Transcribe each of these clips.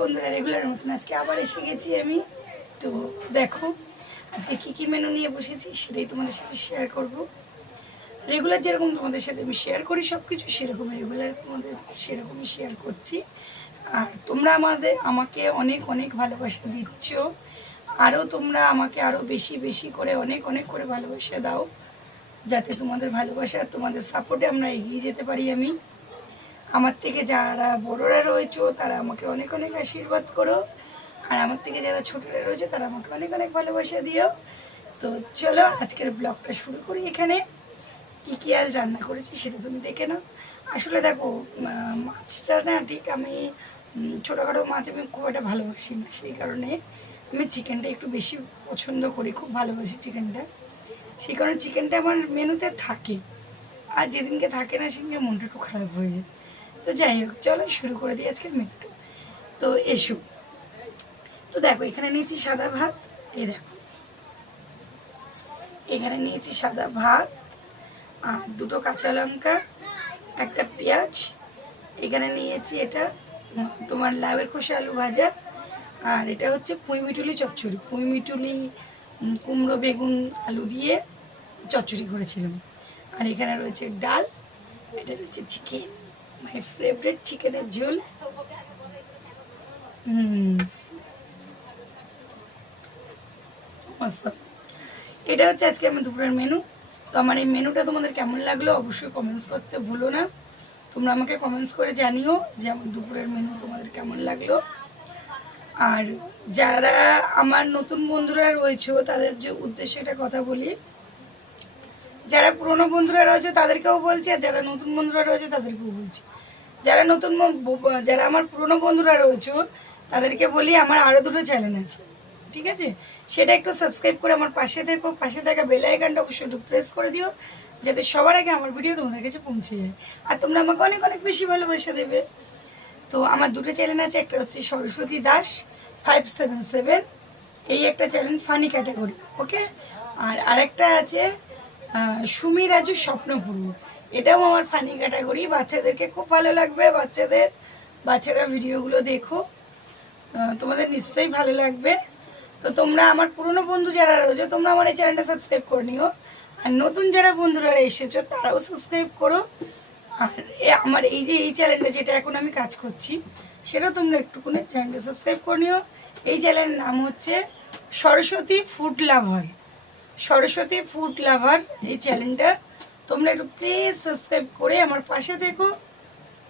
বন্ধুরা, রেগুলার মতন আজকে আবার এসে গেছি আমি। তো দেখো আজকে কী মেনু নিয়ে বসেছি সেটাই তোমাদের সাথে শেয়ার করব। রেগুলার যেরকম তোমাদের সাথে আমি শেয়ার করি সব কিছু, সেরকমই রেগুলার তোমাদের সেরকমই শেয়ার করছি। আর তোমরা আমাকে অনেক অনেক ভালোবাসা দিচ্ছ, আরও তোমরা আমাকে আরও বেশি বেশি করে অনেক অনেক করে ভালোবাসা দাও, যাতে তোমাদের ভালোবাসা তোমাদের সাপোর্টে আমরা এগিয়ে যেতে পারি। আমার থেকে যারা বড়রা রয়েছে তারা আমাকে অনেক অনেক আশীর্বাদ করো, আর আমার থেকে যারা ছোটরা রয়েছে তারা আমাকে অনেক অনেক ভালোবাসা দিও। তো চলো আজকের ব্লগটা শুরু করি। এখানে কী আজ রান্না করেছি সেটা তুমি দেখে নাও। আসলে দেখো মাছটা না ঠিক আমি ছোটোখাটো মাছ আমি খুব একটা ভালোবাসি না, সেই কারণে আমি চিকেনটা একটু বেশি পছন্দ করি, খুব ভালোবাসি চিকেনটা, সেই কারণে চিকেনটা আমার মেনুতে থাকে। আর যেদিনকে থাকে না সেদিনকে মনটা একটু খারাপ হয়ে যায়। তো যাই হোক, চলো শুরু করে দিই আজকের মেনুটা। তো এসো, তো দেখো এখানে নিয়েছি সাদা ভাত, এই দেখো এখানে নিয়েছি সাদা ভাত আর দুটো কাঁচা লঙ্কা, একটা পেঁয়াজ, এখানে নিয়েছি এটা তোমার লাউয়ের খোসা আলু ভাজা, আর এটা হচ্ছে পুঁইমিটুলি চচ্চড়ি, পুঁইমিটুলি কুমড়ো বেগুন আলু দিয়ে চচ্চড়ি করেছিলাম। আর এখানে রয়েছে ডাল, এটা রয়েছে চিকেন, মাই ফেভারিট চিকেনের ঝোল। আচ্ছা, এটা হচ্ছে আজকে আমার দুপুরের মেনু। তো আমার এই মেনুটা তোমাদের কেমন লাগলো অবশ্যই কমেন্টস করতে ভুলো না। তোমরা আমাকে কমেন্টস করে জানিও যে আমার দুপুরের মেনু তোমাদের কেমন লাগলো। আর যারা আমার নতুন বন্ধুরা রয়েছে তাদের যে উদ্দেশ্যে একটা কথা বলি, যারা পুরনো বন্ধুরা রয়েছে তাদেরকেও বলছি, আর যারা নতুন বন্ধুরা রয়েছে তাদেরকেও বলছি। যারা আমার পুরনো বন্ধুরা রয়েছে তাদেরকে বলি আমার আরও দুটো চ্যানেল আছে, ঠিক আছে? সেটা একটু সাবস্ক্রাইব করে আমার পাশে থেকো, পাশে থাকা বেল আইকনটা অবশ্যই একটু প্রেস করে দিও, যাতে সবার আগে আমার ভিডিও তোমাদের কাছে পৌঁছে যায়, আর তোমরা আমাকে অনেক অনেক বেশি ভালোবাসা দেবে। তো আমার দুটো চ্যানেল আছে, একটা হচ্ছে সরস্বতী দাস 577, এই একটা চ্যানেল ফানি ক্যাটাগরি, ওকে। আর আরেকটা আছে সুমি রাজু স্বপ্নপুরু, এটাও আমার ফানি ক্যাটাগরি, বাচ্চাদেরকে খুব ভালো লাগবে, বাচ্চারা ভিডিওগুলো দেখো, তোমাদের নিশ্চয়ই ভালো লাগবে। তো তোমরা আমার পুরনো বন্ধু যারা রয়েছে তোমরা আমার এই চ্যানেলটা সাবস্ক্রাইব করে নিও, আর নতুন যারা বন্ধুরা এসেছো তারাও সাবস্ক্রাইব করো। আর আমার এই যে এই চ্যানেলটা যেটা এখন আমি কাজ করছি সেটা তোমরা একটুকুনি চ্যানেলটা সাবস্ক্রাইব করে নিও। এই চ্যানেলের নাম হচ্ছে Saraswati food lover, Saraswati food lover এই চ্যানেলটা তোমরা একটু প্লিজ সাবস্ক্রাইব করে আমার পাশে থেকো,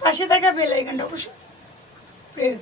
পাশে থাকা বেল আইকনটা অবশ্যই